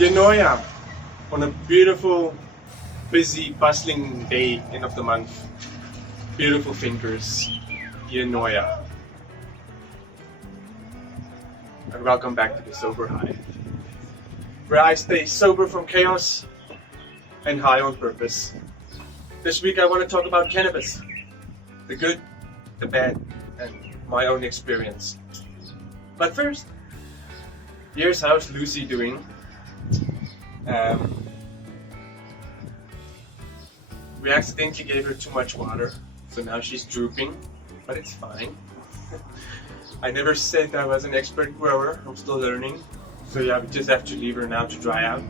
Genoya on a beautiful, busy, bustling day, end of the month. Beautiful thinkers, Genoya. And welcome back to the Sober High, where I stay sober from chaos and high on purpose. This week I want to talk about cannabis, the good, the bad, and my own experience. But first, here's how's Lucy doing. We accidentally gave her too much water, so now she's drooping, but it's fine. I never said I was an expert grower, I'm still learning, so yeah, we just have to leave her now to dry out.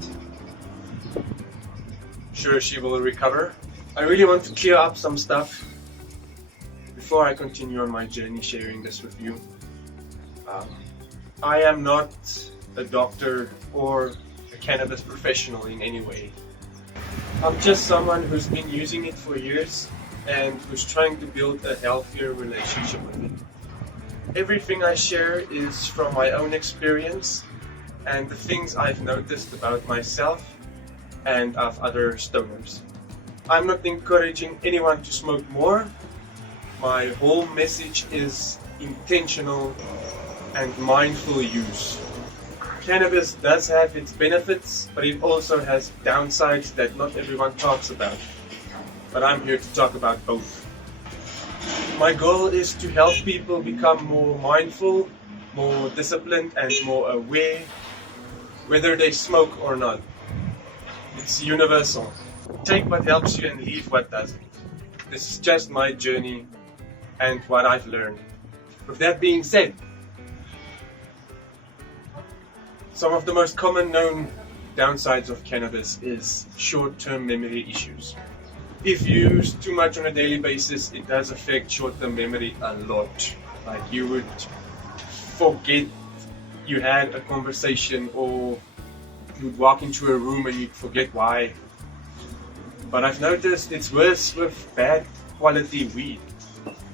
Sure, she will recover. I really want to clear up some stuff before I continue on my journey sharing this with you. I am not a doctor or a cannabis professional in any way. I'm just someone who's been using it for years and who's trying to build a healthier relationship with it. Everything I share is from my own experience and the things I've noticed about myself and of other stoners. I'm not encouraging anyone to smoke more. My whole message is intentional and mindful use. Cannabis does have its benefits, but it also has downsides that not everyone talks about. But I'm here to talk about both. My goal is to help people become more mindful, more disciplined, and more aware, whether they smoke or not. It's universal. Take what helps you and leave what doesn't. This is just my journey and what I've learned. With that being said, some of the most common known downsides of cannabis is short-term memory issues. If used too much on a daily basis, it does affect short-term memory a lot. Like you would forget you had a conversation, or you would walk into a room and you'd forget why. But I've noticed it's worse with bad quality weed,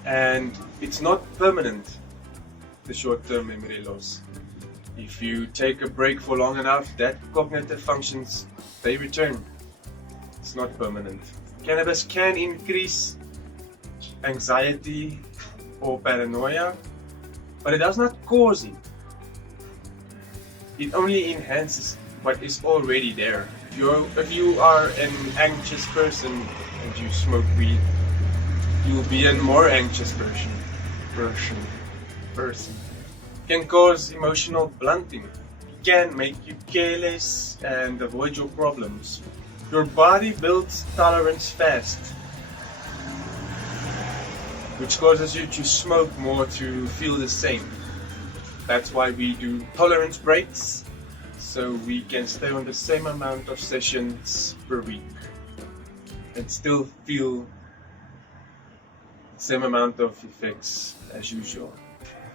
and it's not permanent, the short-term memory loss. If you take a break for long enough, that cognitive functions, they return. It's not permanent. Cannabis can increase anxiety or paranoia, but it does not cause it. It only enhances what is already there. If you are an anxious person and you smoke weed, you'll be a more anxious person. Can cause emotional blunting. It can make you careless and avoid your problems. Your body builds tolerance fast, which causes you to smoke more to feel the same. That's why we do tolerance breaks, so we can stay on the same amount of sessions per week and still feel the same amount of effects as usual.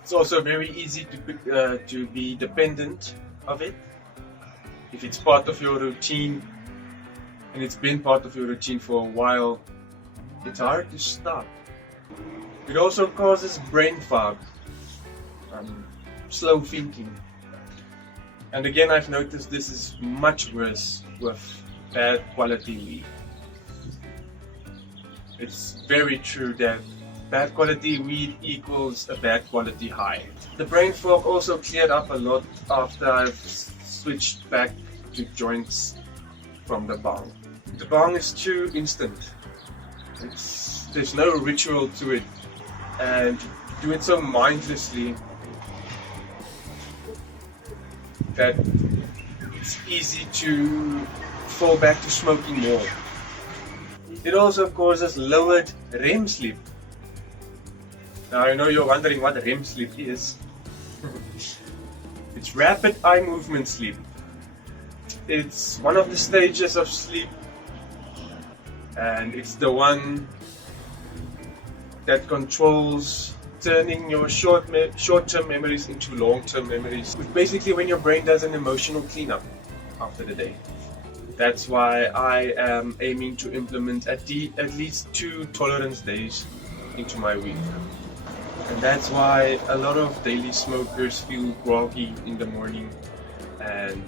It's also very easy to be dependent of it. If it's part of your routine, and it's been part of your routine for a while, it's hard to stop. It also causes brain fog, slow thinking. And again, I've noticed this is much worse with bad quality weed. It's very true that bad quality weed equals a bad quality high. The brain fog also cleared up a lot after I've switched back to joints from the bong. The bong is too instant. There's no ritual to it, and you do it so mindlessly that it's easy to fall back to smoking more. It also causes lowered REM sleep. Now I know you're wondering what REM sleep is. It's rapid eye movement sleep. It's one of the stages of sleep, and it's the one that controls turning your short-term memories into long-term memories. It's basically when your brain does an emotional cleanup after the day. That's why I am aiming to implement at least 2 tolerance days into my week. And that's why a lot of daily smokers feel groggy in the morning and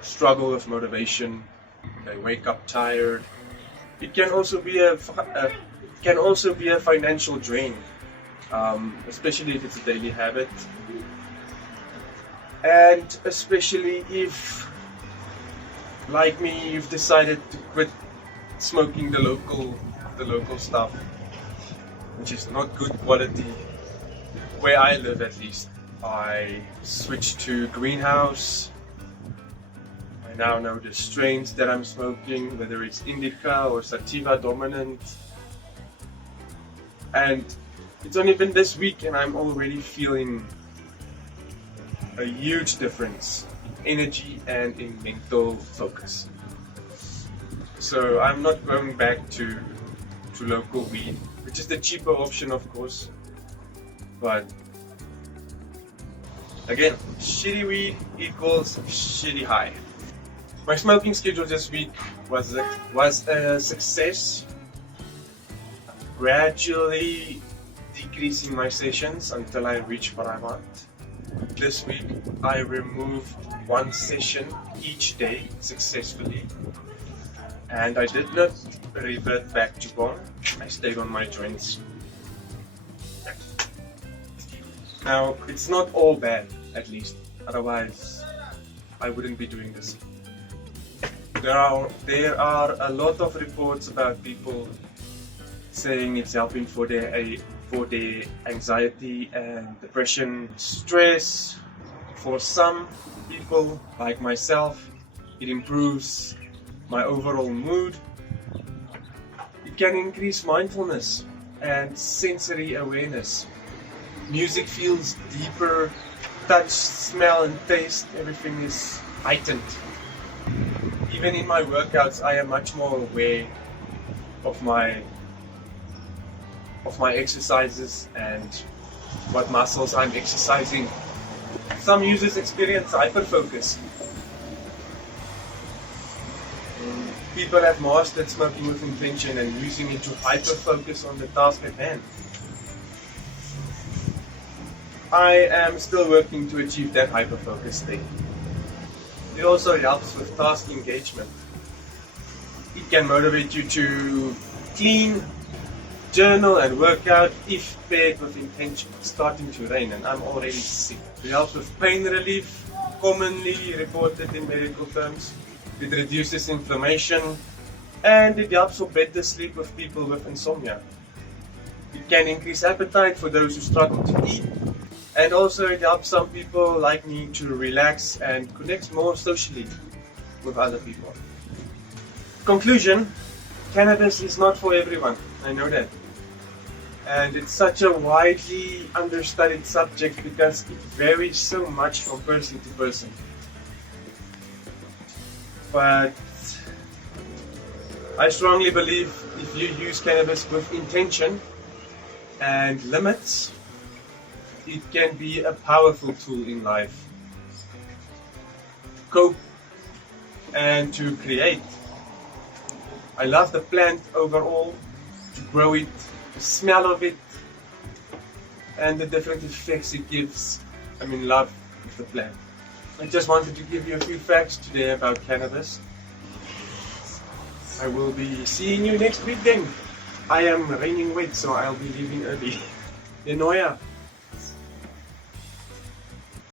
struggle with motivation. They wake up tired. It can also be a financial drain, especially if it's a daily habit, and especially if, like me, you've decided to quit smoking the local stuff, which is not good quality. Where I live, at least, I switched to greenhouse. I now know the strains that I'm smoking, whether it's indica or sativa dominant. And it's only been this week and I'm already feeling a huge difference in energy and in mental focus. So I'm not going back to local weed, which is the cheaper option, of course. But again, shitty weed equals shitty high. My smoking schedule this week was a success. Gradually decreasing my sessions until I reach what I want. This week I removed one session each day successfully, and I did not revert back to bong. I stayed on my joints. Now, it's not all bad, at least, otherwise I wouldn't be doing this. There are a lot of reports about people saying it's helping for their anxiety and depression, stress. For some people, like myself, it improves my overall mood. It can increase mindfulness and sensory awareness. Music feels deeper, touch, smell and taste, everything is heightened. Even in my workouts, I am much more aware of my exercises and what muscles I'm exercising. Some users experience hyperfocus. People have mastered smoking with intention and using it to hyperfocus on the task at hand. I am still working to achieve that hyperfocus state. It also helps with task engagement. It can motivate you to clean, journal and work out if paired with intention. It's starting to rain and I'm already sick. It helps with pain relief, commonly reported in medical terms. It reduces inflammation and it helps for better sleep with people with insomnia. It can increase appetite for those who struggle to eat. And also it helps some people like me to relax and connect more socially with other people. Conclusion, cannabis is not for everyone, I know that. And it's such a widely understudied subject because it varies so much from person to person. But I strongly believe if you use cannabis with intention and limits, it can be a powerful tool in life. Cope and to create. I love the plant overall, to grow it, the smell of it, and the different effects it gives. I'm in love with the plant. I just wanted to give you a few facts today about cannabis. I will be seeing you next week then. I am gaining weight, so I'll be leaving early. Denoya.